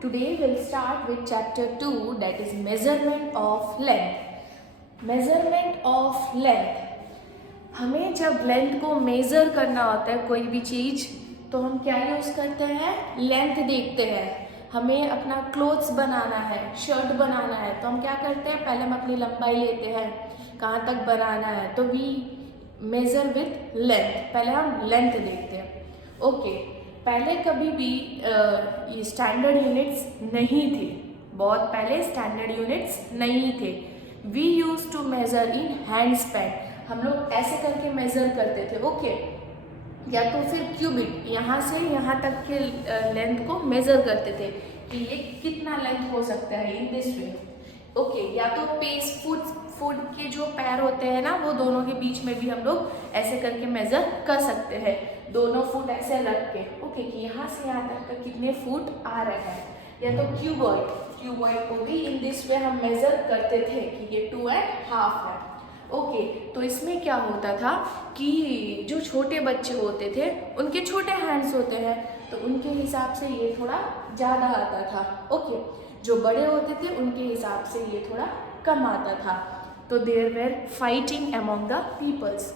Today we'll start with chapter 2, that is measurement of length. Measurement of length. हमें जब लेंथ को मेज़र करना होता है कोई भी चीज़, तो हम क्या यूज़ करते हैं? लेंथ देखते हैं। हमें अपना क्लोथ्स बनाना है, शर्ट बनाना है, तो हम क्या करते हैं? पहले हम अपनी लंबाई लेते हैं, कहाँ तक बनाना है, तो वी मेज़र विथ लेंथ। पहले हम लेंथ देखते हैं। ओके, पहले कभी भी ये स्टैंडर्ड यूनिट्स नहीं थे। बहुत पहले स्टैंडर्ड यूनिट्स नहीं थे। We use to measure in hand span. हम लोग ऐसे करके मेज़र करते थे। ओके, या तो फिर क्यूबिक, यहाँ से यहाँ तक के लेंथ को मेज़र करते थे कि ये कितना लेंथ हो सकता है इन दिस वे। ओके, या तो पेस फुट के जो पैर होते हैं ना, वो दोनों के बीच में भी हम लोग ऐसे करके मेज़र कर सकते हैं, दोनों फुट ऐसे रख के। ओके, कि यहाँ से यहाँ तक का कितने फुट आ रहा है। या तो क्यूबॉइड को भी इन दिस वे हम मेज़र करते थे कि ये 2.5 है। ओके, तो इसमें क्या होता था कि जो छोटे बच्चे होते थे उनके छोटे हैंड्स होते हैं, तो उनके हिसाब से ये थोड़ा ज़्यादा आता था। ओके, जो बड़े होते थे उनके हिसाब से ये थोड़ा कम आता था। तो there were fighting among the peoples,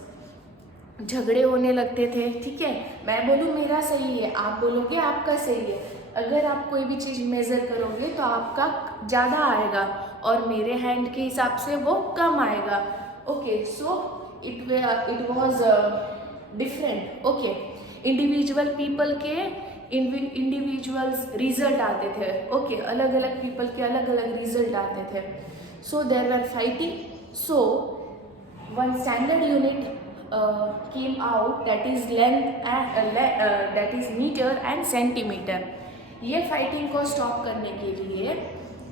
झगड़े होने लगते थे। ठीक है, मैं बोलूँ मेरा सही है, आप बोलोगे आपका सही है। अगर आप कोई भी चीज़ मेज़र करोगे तो आपका ज़्यादा आएगा और मेरे हैंड के हिसाब से वो कम आएगा। Okay, so it was different. Okay, individual people के इंडिविजुअल्स रिजल्ट आते थे। ओके, अलग अलग पीपल के अलग अलग रिजल्ट आते थे। So there were fighting. So one standard unit came out, that is length and that is meter and centimeter. ये फाइटिंग को स्टॉप करने के लिए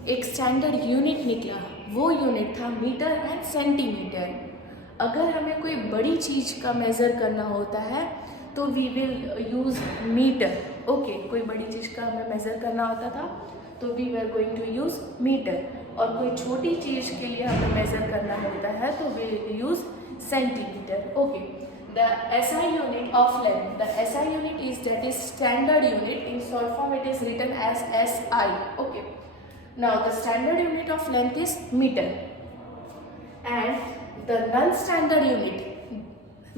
एक स्टैंडर्ड यूनिट निकला। वो यूनिट था मीटर एंड सेंटीमीटर। अगर हमें कोई बड़ी चीज़ का मेज़र करना होता है तो we will use metre. Okay, कोई बड़ी चीज़ का हमें मेज़र करना होता था तो we were going to use metre. और कोई छोटी चीज़ के लिए हमें मेज़र करना होता है तो we will use centimeter. Okay, the SI unit of length, the SI unit is, that is standard unit. In short form it is written as SI. Okay, now the standard unit of length is meter and the non-standard unit,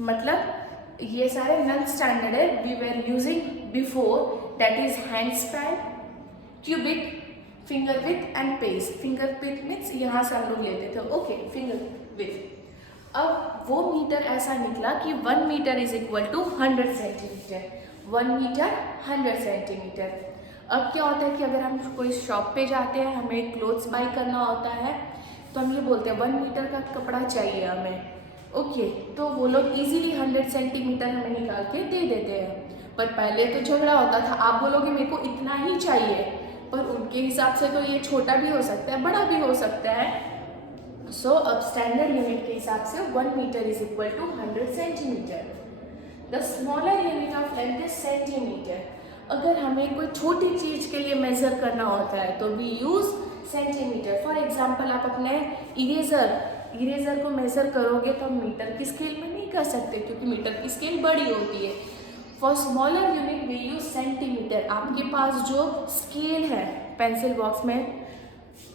मतलब ये सारे non-standard है, we were using before, that is hand span, cubic, finger width and pace. finger width means यहाँ से हम लोग लेते थे। Okay, finger width। अब वो मीटर ऐसा निकला कि 1 metre is equal to 100 centimetre. 1 metre 100 centimetre. अब क्या होता है कि अगर हम कोई शॉप पे जाते हैं, हमें क्लोथ्स बाई करना होता है, तो हम ये बोलते हैं 1 मीटर का कपड़ा चाहिए हमें। ओके, तो वो लोग इजीली 100 सेंटीमीटर हमें निकाल के दे देते हैं। पर पहले तो झगड़ा होता था, आप बोलोगे मेरे को इतना ही चाहिए, पर उनके हिसाब से तो ये छोटा भी हो सकता है, बड़ा भी हो सकता है। सो अब स्टैंडर्ड यूनिट के हिसाब से 1 metre is equal to 100 centimetre. The smaller unit of length is centimetre. अगर हमें कोई छोटी चीज़ के लिए मेज़र करना होता है तो we use centimetre. For example, आप अपने इरेज़र को मेज़र करोगे तो मीटर की स्केल में नहीं कर सकते क्योंकि मीटर की स्केल बड़ी होती है। For smaller unit we use centimetre. आपके पास जो स्केल है पेंसिल बॉक्स में,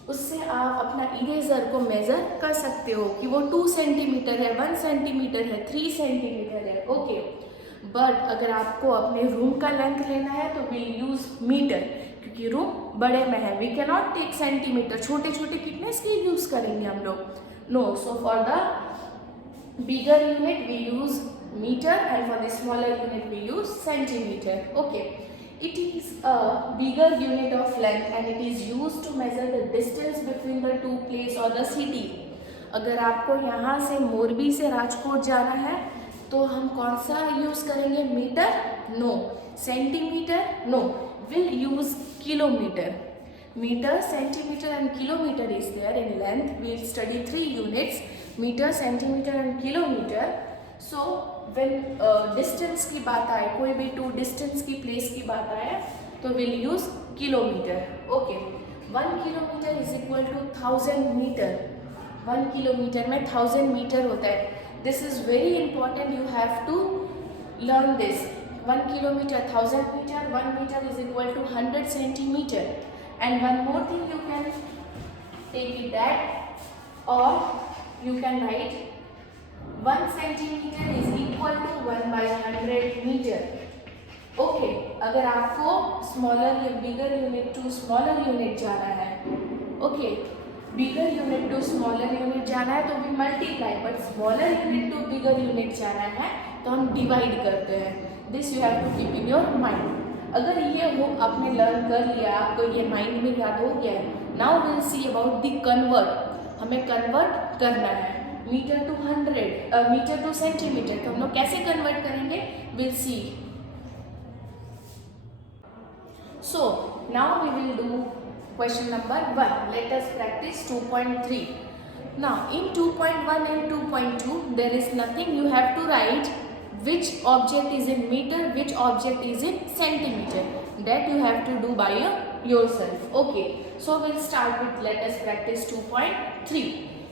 उससे आप अपना इरेज़र को मेज़र कर सकते हो कि वो 2 सेंटीमीटर है, 1 सेंटीमीटर है, 3 सेंटीमीटर है। ओके, बट अगर आपको अपने रूम का लेंथ लेना है तो वी यूज़ मीटर, क्योंकि रूम बड़े में है। We can not take centimetre. छोटे छोटे कितने स्केल यूज़ करेंगे हम लोग? No. So for the bigger unit we use metre and for the smaller unit we use centimetre. Okay, it is a bigger unit of length and it is used to measure the distance between the two place or the city. अगर आपको यहाँ से मोरबी से राजकोट जाना है तो हम कौन सा यूज़ करेंगे? Metre? No. Centimetre? No. Will use kilometre. Metre, centimetre and kilometre is there in length. We study 3 units, metre, centimetre and kilometre. So when distance की बात आए, कोई भी 2 डिस्टेंस की प्लेस की बात आए तो will use kilometre. Okay, 1 kilometre is equal to 1000 metre. 1 kilometre में 1000 मीटर होता है। This is very important, you have to learn this. 1 kilometre 1000 metre, 1 metre is equal to 100 centimetre. And one more thing you can take it that, or you can write 1 centimeter is equal to 1 by 100 meter. Okay, अगर आपको smaller या bigger unit to smaller unit जाना है, okay, bigger unit to smaller unit जाना है तो भी multiply, but smaller unit to bigger unit जाना है तो हम डिवाइड करते हैं. This you have to keep in your mind. अगर ये हो आपने लर्न कर लिया, आपको ये माइंड में याद हो गया है. Now will see about the convert. हमें कन्वर्ट करना है metre to 100, metre to centimetre. तो हम लोग कैसे कन्वर्ट करेंगे, will see. So now we will do question number 1. Let us practice 2.3. Now in 2.1 and 2.2 there is nothing. You have to write which object is in meter, which object is in centimeter. That you have to do by yourself. Okay. So we'll start with, let us practice 2.3.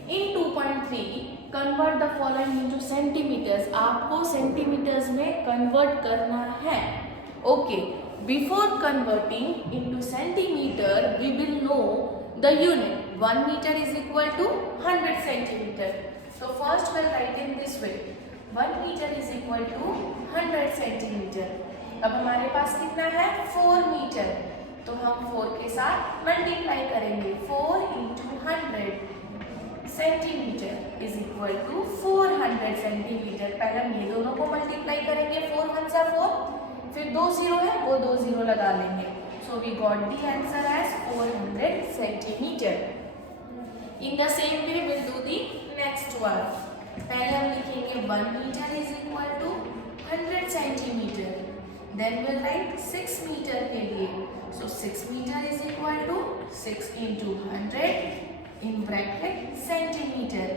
In 2.3 convert the following into centimeters. आपको centimeters में convert करना है. Okay. Before converting into centimeter, we will know the unit. 1 meter is equal to 100 centimeter. So first we'll write in this way. 1 meter is equal to 100 centimeter. अब हमारे पास कितना है, 4 मीटर. तो हम 4 के साथ मल्टीप्लाई करेंगे. 4 into 100 centimetre is equal to 400 centimetre. पहले हम ये दोनों को मल्टीप्लाई करेंगे. 4 1 सा 4, फिर 2 0 है, वो 2 0 लगा लेंगे. So we got the answer as 400 centimetre. In the same way will do the next one. पहले हम लिखेंगे 1 metre is equal to 100 centimetre. Then will write 6 metre के लिए. So 6 metre is equal to 6 into 100 in bracket centimetre.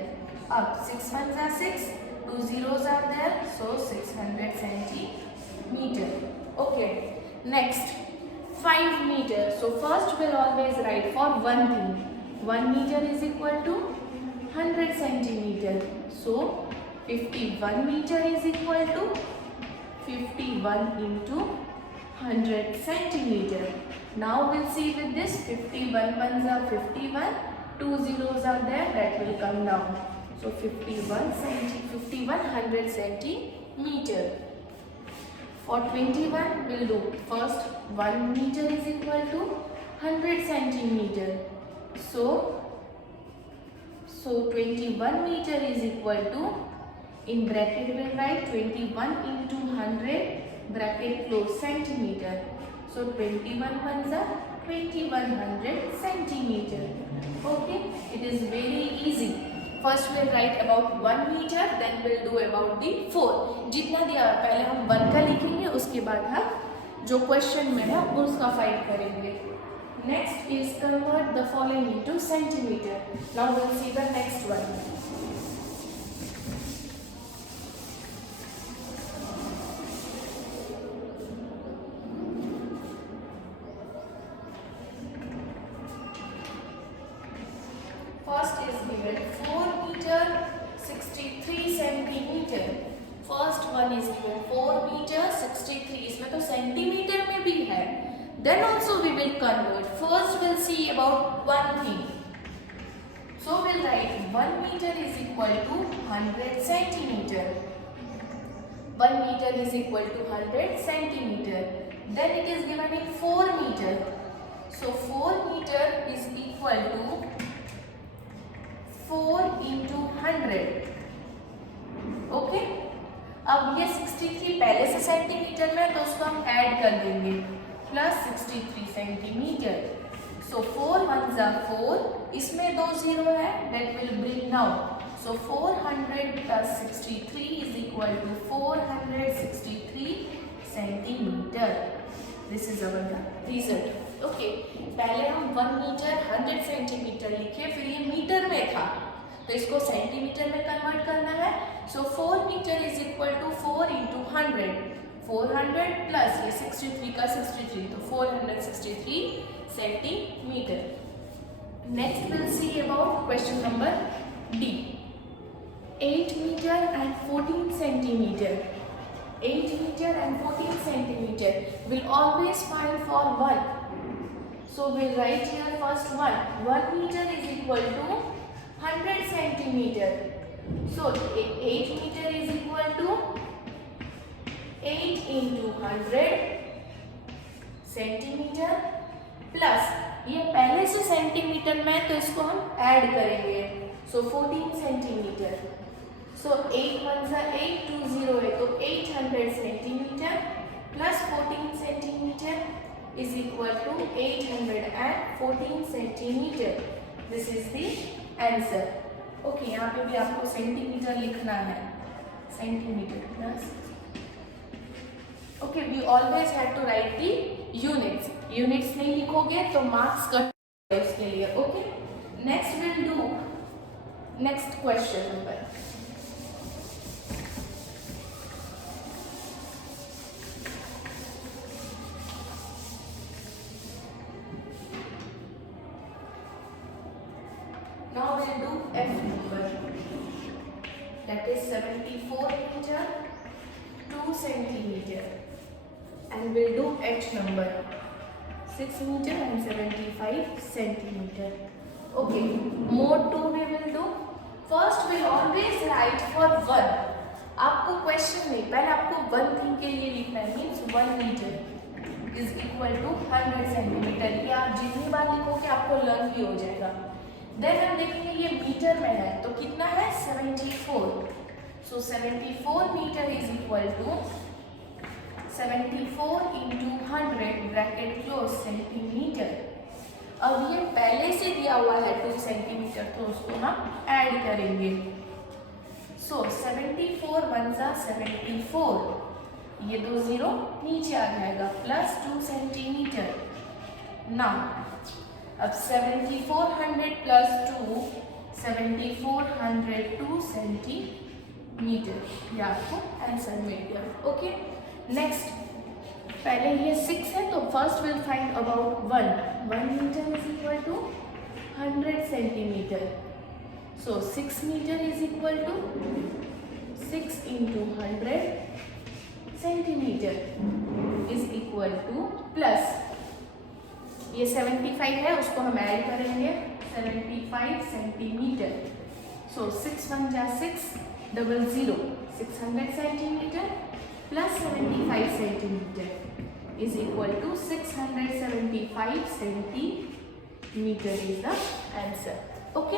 अब 6 1 are 6, 2 zeros are there, so 600 centimeter. Okay, next 5 meter. So first we'll always write for one thing. 1 meter is equal to 100 centimeter. So 51 meter is equal to 51 into 100 centimeter. Now we'll see with this. 51 ones are 51, 2 zeros are there, that will come down. So 51 100 centimeter. For 21 we'll do first 1 meter is equal to 100 centimeter. So 21 meter is equal to, in bracket we'll write 21 into 100 bracket close centimeter. So 21 ones are 2100 centimeter. Okay, it is very easy. First we'll write about 1 meter, then we'll do about the 4. जितना दिया पहले हम 1 का लिखेंगे, उसके बाद हम जो क्वेश्चन में है उसका फाइंड करेंगे. Next is convert the following into centimeter. Now we'll see the next one. First is given 4 meter 63 centimeter. First one is given 4 meter 63. इसमें तो सेंटीमीटर में भी है. Then also we will convert. First we'll see about one thing. So we'll write 1 meter is equal to 100 centimeter. 1 meter is equal to 100 centimeter. Then it is given in 4 meter. So 4 meter is equal to 4 into 100. ओके, अब ये 63 पहले से सेंटीमीटर में, तो उसको हम ऐड कर देंगे प्लस 63 सेंटीमीटर. सो 4 1 are 4, इसमें 2 0 है, that will bring down. So 400 plus 63 is equal to 463 centimeter. This is our result. Okay, पहले हम 1 मीटर 100 सेंटीमीटर लिखे, फिर ये मीटर में था तो इसको सेंटीमीटर में कन्वर्ट करना है. So 4 metre is equal to 4 into 100. 400 plus ये 63 का 63, तो 463 centimetre. Next will see about question number D. 8 meter and 14 centimeter. 8 meter and 14 centimeter will always find for 1. So we'll write here first 1. 1 meter is equal to 100 centimeter. So 8 meter is equal to 8 into 100 centimetre plus ये पहले से सेंटीमीटर में, तो इसको हम add करेंगे. सो 14 सेंटीमीटर. सो 8 1 8 2 0 है तो 800 centimetre plus 14 centimetre is equal to 814 centimetre. This is the answer. Okay, यहाँ पे भी आपको सेंटीमीटर लिखना है. Centimetre plus. Okay, we always have to write the units. Units नहीं लिखोगे तो मार्क्स कट है इसके लिए. Okay, next will do next question number. Now we'll do F number, that is 74 meter 2 centimeter, and we'll do H number 6 meter and 75 centimeter. Okay, mode 2 we will do. First we'll always write for 1. आपको क्वेश्चन में पहले आपको 1 थिंग के लिए लिखना है. Means 1 metre is equal to 100 centimetre. ये आप जितनी बार लिखोगे आपको लर्न भी हो जाएगा. देन हम देखेंगे ये मीटर में है तो कितना है 74. So 74 metre is equal to 74 into 100 bracket close centimetre. अब ये पहले से दिया हुआ है 2 सेंटीमीटर तो उसको हम ऐड करेंगे. सो 74 1 74, ये 2 0 नीचे आ जाएगा प्लस 2 सेंटीमीटर. नाउ अब 7400 प्लस 2 7402 सेंटीमीटर. ये आपको आंसर मिल गया. ओके, नेक्स्ट पहले ये 6 है तो first will find about 1 metre is equal to 100 centimetre. So 6 metre is equal to 6 into 100 centimetre is equal to plus ये 75 है उसको हम ऐड करेंगे 75 centimetre. So 6 1 6 00 600 centimetre plus 75 centimetre is equal to 675 centimetre is the answer. Okay,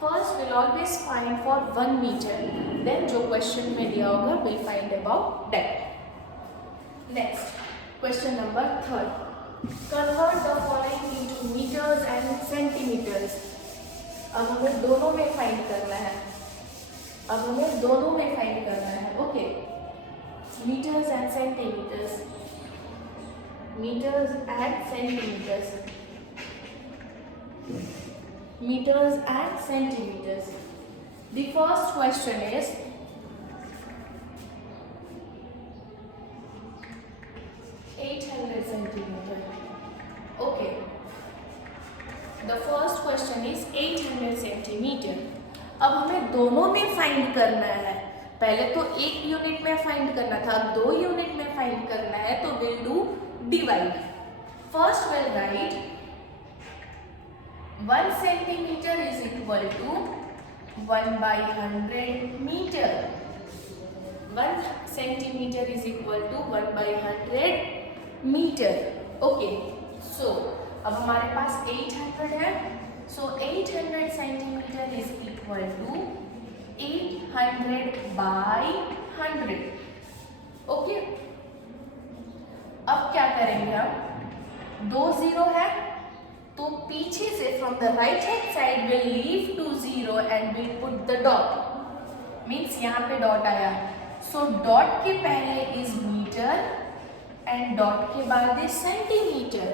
first will always find for 1 metre, then जो question में दिया होगा will find about that. Next question number 3. Convert the following into meters and centimeters. अब हमें दोनों में फाइंड करना है. Okay, meters and centimeters. Meters and centimeters. Meters and centimeters. The first question is 800 centimeter. Okay, the first question is 800 centimeter. अब हमें दोनों में फाइंड करना है. पहले तो एक यूनिट में फाइंड करना था, अब 2 यूनिट में फाइंड करना है तो we'll do divide. First we'll write 1 centimetre is equal to 1/100 metre. 1 centimetre is equal to 1/100 metre. Okay, so अब हमारे पास 800 है. So 800 centimetre is equal to 800/100. Okay, अब क्या करेंगे हम 2 0 है तो पीछे से from the right hand side will leave 2 0 and will put the dot. Means यहाँ पे डॉट आया. सो डॉट के पहले इज मीटर एंड डॉट के बाद इज सेंटीमीटर.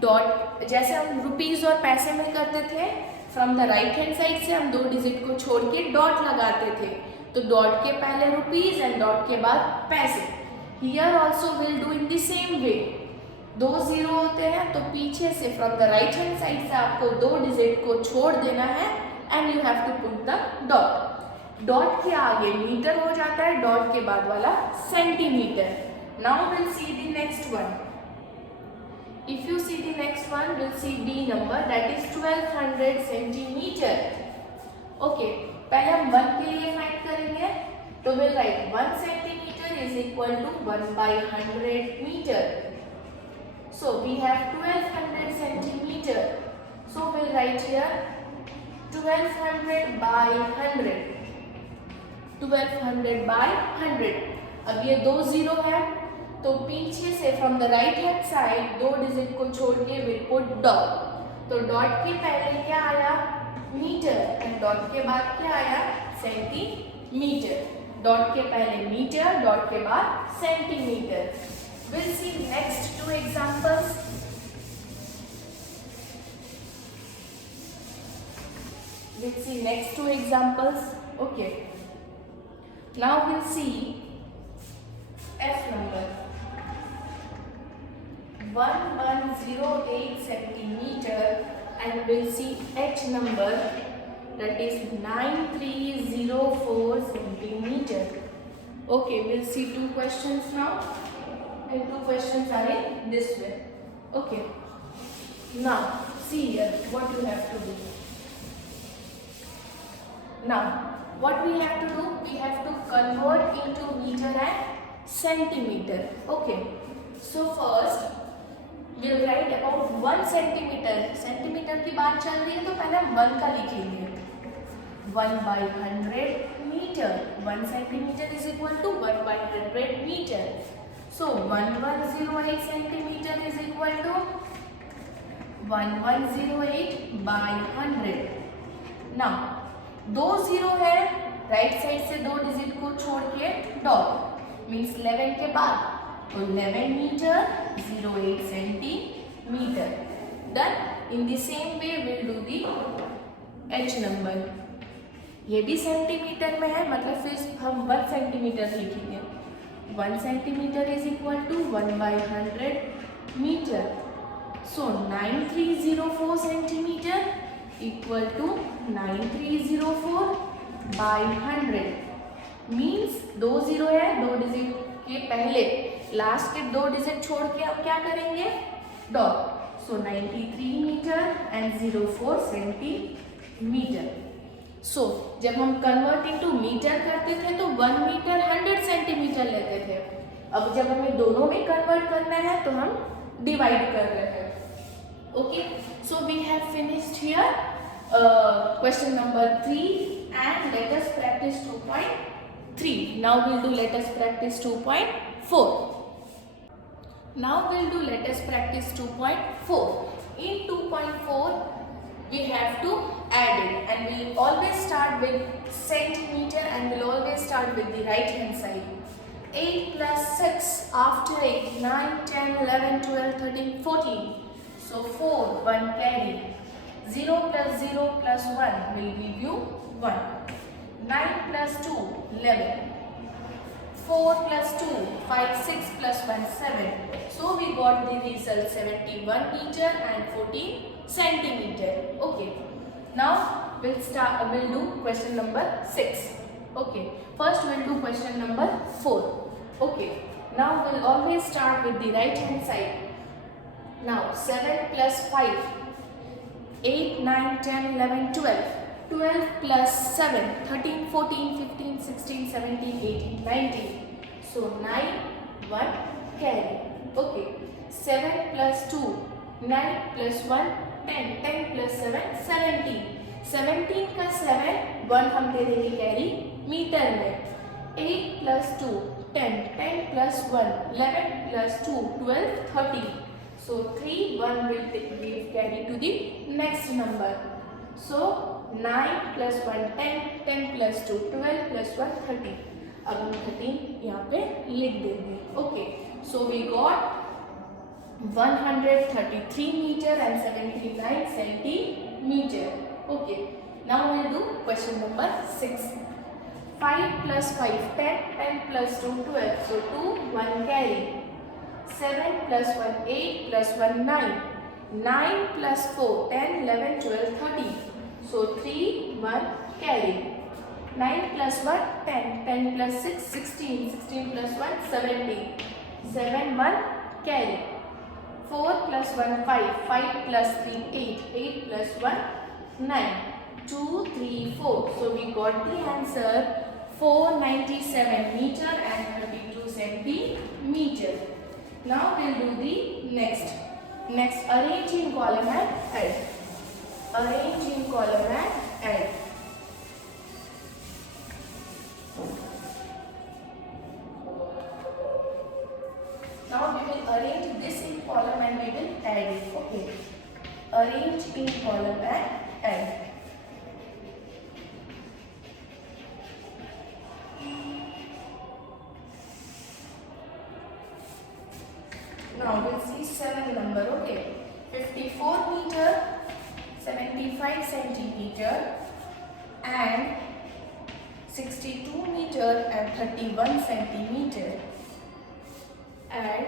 डॉट जैसे हम रुपीज और पैसे में करते थे, from the right hand side से हम 2 डिजिट को छोड़ के डॉट लगाते थे. तो डॉट के पहले रुपीज एंड डॉट के बाद पैसे. Here also will do in the same way. 2 0 होते हैं तो पीछे से from the right hand side से आपको 2 डिजिट को छोड़ देना है and you have to put the dot. Dot के आगे मीटर हो जाता है, डॉट के बाद वाला centimetre. Now will see the next one. If you see the next one, we'll see D number, that is 1200 centimeter. Okay, पहले हम 1 के लिए फाइंड करेंगे, तो we'll write 1 centimeter is equal to 1 by 100 meter. So we have 1200 centimeter. So we'll write here 1200 by 100. 1200 by 100. अब ये दो zero है, तो पीछे से from the right hand side दो डिजिट को छोड़ के विल पुट डॉट. तो डॉट के पहले क्या आया? मीटर. एंड डॉट के बाद क्या आया? सेंटीमीटर. डॉट के पहले मीटर, डॉट के बाद centimetre. Will see next to examples. We'll see next two examples. Okay. Now we'll see F number. 1108 centimeter, and we'll see H number, that is 9304 centimeter. Okay, we'll see two questions now, and two questions are in this way. Okay. Now see here what you have to do. Now, what we have to do? We have to convert into meter and centimeter. Okay. So first, we'll write about 1 centimeter. Centimeter की बात चल रही है, तो पहले हम 1 का लिखेंगे. 1 by 100 meter. 1 centimeter is equal to 1 by 100 meter. So 1108 centimeter is equal to 1108 by 100. Now, दो जीरो है, राइट साइड से दो डिजिट को छोड़ के डॉट मीन्स 11 के बाद, तो 11 metre 08 centimetre. Done. In the same way will do the H number. ये भी सेंटीमीटर में है, मतलब फिर हम 1 सेंटीमीटर लिखेंगे. 1 centimetre is equal to 1 by 100 metre. So 9304 centimetre equal to 9304 by 100. Means दो जीरो है, दो डिजिट के पहले लास्ट के दो डिजिट छोड़ के अब क्या करेंगे? Dot. So 93 metre and 04 centimetre. So जब हम कन्वर्ट इनटू मीटर करते थे तो 1 मीटर 100 सेंटीमीटर लेते थे. अब जब हमें दोनों में कन्वर्ट करना है तो हम डिवाइड कर रहे हैं. Okay, so we have finished here question number 3, and let us practice 2.3. Now we'll do let us practice 2.4. Now we'll do let us practice 2.4. In 2.4 we have to add it, and we'll always start with centimeter, and we'll always start with the right hand side. 8 plus 6 after 8, 9, 10, 11, 12, 13, 14. So 4, 1 carry. 0 plus 0 plus 1 will give you 1. 9 plus 2, 11. 4 plus 2, 5, 6 plus 1, 7. So we got the result 71 meter and 14 centimeter. Okay. Now we'll do question number 6. Okay. First we'll do question number 4. Okay. Now we'll always start with the right hand side. Now 7 plus 5, 8, 9, 10, 11, 12. 12 plus 7, 13, 14, 15, 16, 17, 18, 19. So 9, 1 carry. Okay. 7 plus 2, 9 plus 1, 10. 10 plus 7, 17. 17 का 7, 1 हम दे देंगे carry metre में. 8 plus 2, 10. 10 plus 1, 11 plus 2, 12, 13. So 3, 1 will give carry to the next number. So 9 plus 1, 10, 10 plus 2, 12 plus 1, 13. अब हम 13 यहाँ पे लिख देंगे. Okay. So we got 133 meter and 79 centimeter. Okay. Now we'll do question number 6. 5 plus 5, 10, 10 plus 2, 12. So 2, 1 carry. 7 plus 1, 8 plus 1, 9. 9 plus 4, 10, 11, 12, 13. So 3, 1 carry. 9 plus 1, 10. 10 plus 6, 16. 16 plus 1, 17. 7, 1 carry. 4 plus 1 5, 5 plus 3 8, 8 plus 1 9, 2 3 4. So we got the answer 497 meter and 32 centimeter. Now we'll do the next. Next, arrange in column and add. Arrange in column and add. Now we will arrange this in column and we will add it. Okay. Arrange in column and add. Now we'll see 7 number. Okay. 54 meter, 75 centimeter and 62 meter and 31 centimeter. And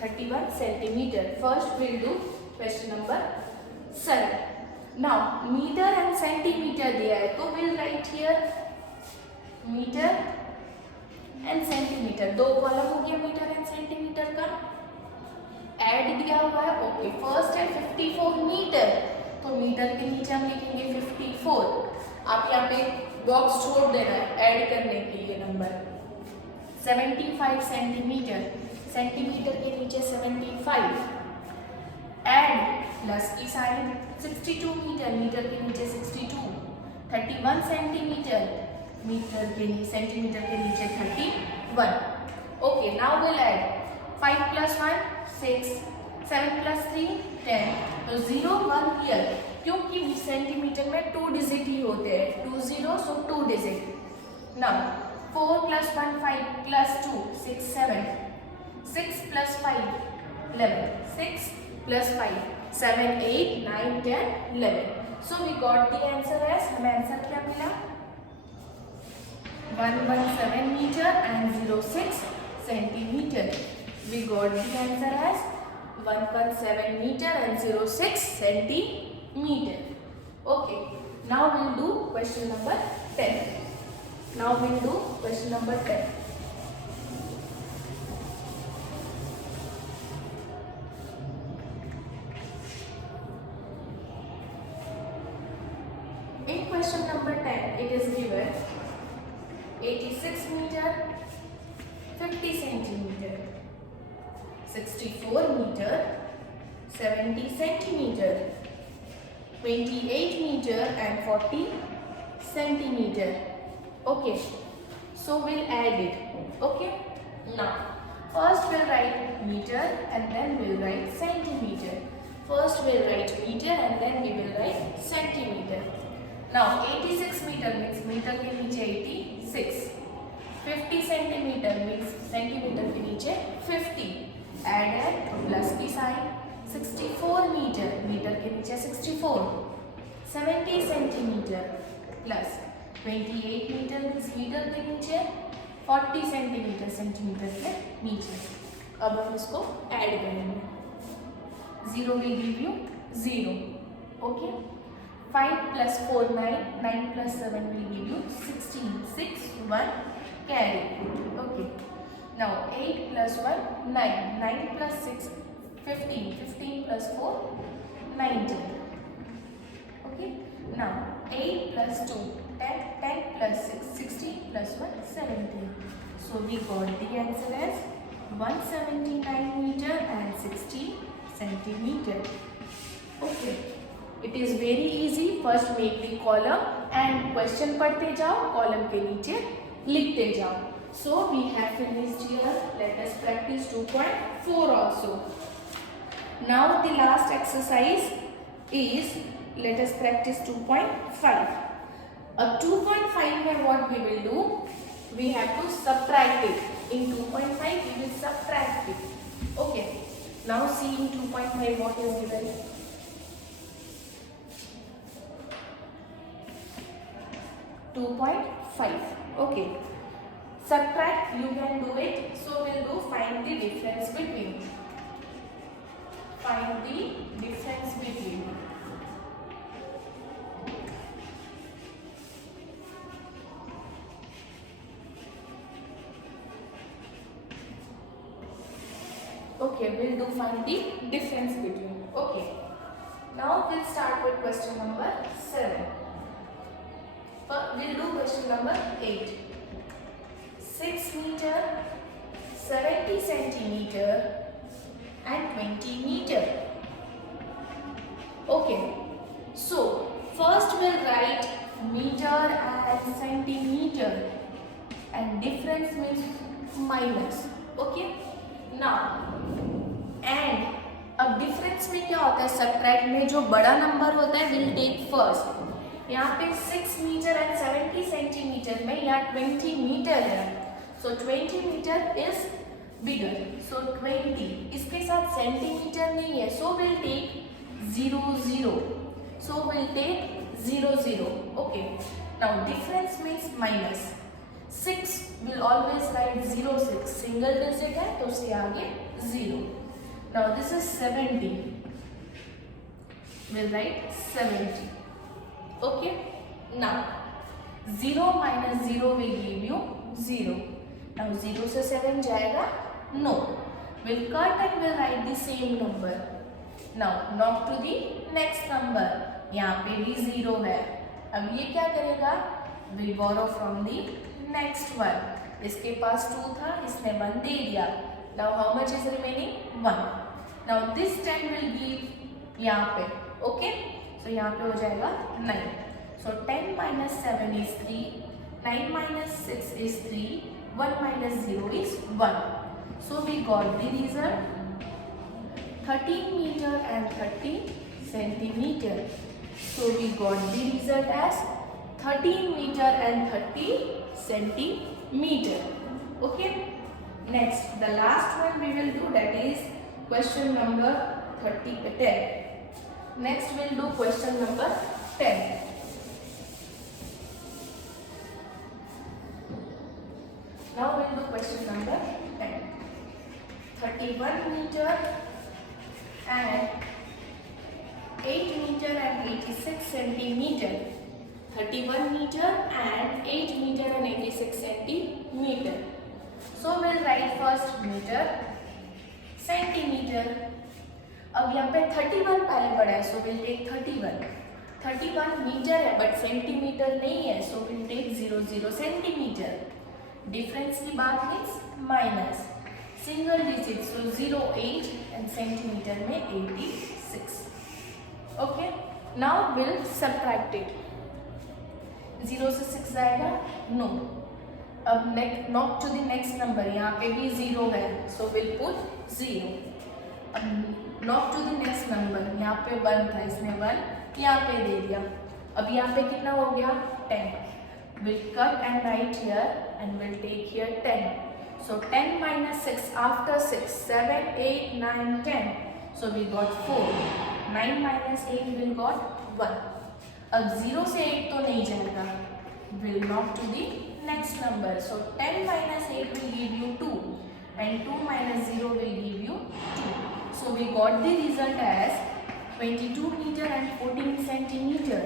31 centimeter. First we'll do question number 7. Now meter and centimeter दिया है तो we'll write here meter and centimeter. दो कॉलम हो गया metre and centimetre का. ऐड दिया हुआ है. ओके. फर्स्ट है 54 मीटर तो मीटर के नीचे हम लिखेंगे 54. आप यहाँ पे बॉक्स छोड़ देना है ऐड करने के लिए नंबर. 75 सेंटीमीटर, सेंटीमीटर के नीचे 75. एड प्लस की साइन. 62 मीटर, मीटर के नीचे 62. 31 सेंटीमीटर, मीटर के नीचे सेंटीमीटर के नीचे 31. ओके. नाउ विल ऐड 5 plus 1 6, 7 plus 3 10. तो 0 1 हियर क्योंकि सेंटीमीटर में 2 डिजिट ही होते हैं. 2 0 so 2 डिजिट. नाउ 4 plus 1 5 plus 2 6 7, 6 plus 5 11, 6 plus 5 7 8 9 10 11. So we got the answer as, हमें आंसर क्या मिला 117 meter and 06 centimeter. We got the answer as 117 meter and 06 centimeter. Okay. Now we'll do question number 10. Now we'll do question number 10. In question number 10, it is given 86 meter, 50 centimeter, 64 meter, 70 centimeter, 28 meter and 40 centimeter. Okay, so we'll add it. Okay, now first we'll write meter and then we'll write centimeter. First we'll write meter and then we will write centimeter. Now 86 meter means meter के नीचे 86. 50 centimeter means centimeter के नीचे 50. Add plus की sign. 64 meter, meter के नीचे 64. 70 centimeter plus 28 metre metre के नीचे 40 centimetre centimetre के नीचे. अब हम इसको ऐड करेंगे. 0 will give you 0. Okay. 5 plus 4 9, 9 plus 7 will give you 16. 6 1 carry. Okay. Now 8 plus 1 9, 9 plus 6 15, 15 plus 4 19. Okay. Now 8 plus 2 10, 10 plus 6, 16 plus 1, 17. So we got the answer as 179 meter and 60 centimeter. Okay. It is very easy. First make the column and question पढ़ते जाओ, column के नीचे लिखते जाओ. So we have finished here. Let us practice 2.4 also. Now the last exercise is, let us practice 2.5. अब 2.5 में what we will do? We have to subtract it. In 2.5 we will subtract it. Okay. Now see in 2.5 what is given. 2.5. Okay. Subtract, you can do it. So we'll do find the difference between. Find the difference between. Okay. Okay, we'll do find the difference between. Okay, now we'll start with question number 7. We'll do question number 8. 6 meter, 70 centimeter and 20 meter. Okay, so first we'll write meter and centimeter and difference means minus. Okay, now and अब डिफरेंस में क्या होता है, सब्ट्रैक्ट में जो बड़ा नंबर होता है विल टेक फर्स्ट। यहाँ पे 6 मीटर एंड 70 सेंटीमीटर में यहाँ 20 मीटर है, सो 20 मीटर इज बिगर, सो 20। इसके साथ सेंटीमीटर नहीं है, so will take 0 0, so we'll take 0 0. Okay, now difference means minus 6, will always write 0 6, single digit है तो उसके आगे 0. Now this is 70, we'll write 70. Okay, now 0 minus 0 will give you 0. Now 0 से 7 जाएगा, no, we'll cut and we'll write the same number. Now knock to the next number, यहाँ पे भी 0 है, अब ये क्या करेगा, will borrow from the next one. इसके पास 2 था, इसने 1 दे दिया. Now how much is remaining? 1. Now this 10 will give यहाँ पे, okay, so यहाँ पे हो जाएगा 9. So 10 minus 7 is 3, 9 minus 6 is 3, 1 minus 0 is 1. So we got the result 13 meter and 30 centimeter. So we got the result as 13 meter and 30 centimeter. Okay. Next, the last one we will do, that is question number 10. Next we'll do question number 10. Now we'll do question number 10. 31 meter and 8 meter and 86 centimeter. 31 meter and 8 meter and 86 centimeter. So we'll write first meter, centimeter. अब यहाँ पे 31 पहले पड़ा है, so we'll take 31. 31 मीटर है but centimetre नहीं है, so we'll take 00 centimetre. Difference की बात means minus, single digit, so 08 and centimetre में 86. Okay, now we'll subtract it. 0 से 6 जाएगा, no. अब knock to the next number, यहाँ पे भी 0 है, so we'll put 0. अब knock to the next number, यहाँ पे 1 था, इसने 1 यहाँ पे दे दिया. अब यहाँ पे कितना हो गया, 10. We'll cut and write here and we'll take here 10. So 10 minus 6, after 6, 7, 8, 9, 10. So we got 4. 9 minus 8 will got 1. अब 0 से 8 तो नहीं जाएगा. We'll knock to the next number. So 10 minus 8 will give you 2. And 2 minus 0 will give you 2. So we got the result as 22 meter and 14 centimeter.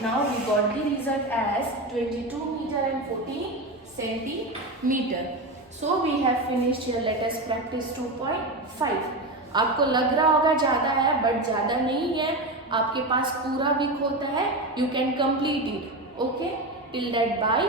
Now we got the result as 22 meter and 14 centimeter. So we have finished here. Let us practice 2.5. आपको लग रहा होगा ज़्यादा है, बट ज़्यादा नहीं है. आपके पास पूरा वीक होता है. You can complete it. Okay. Till that, bye.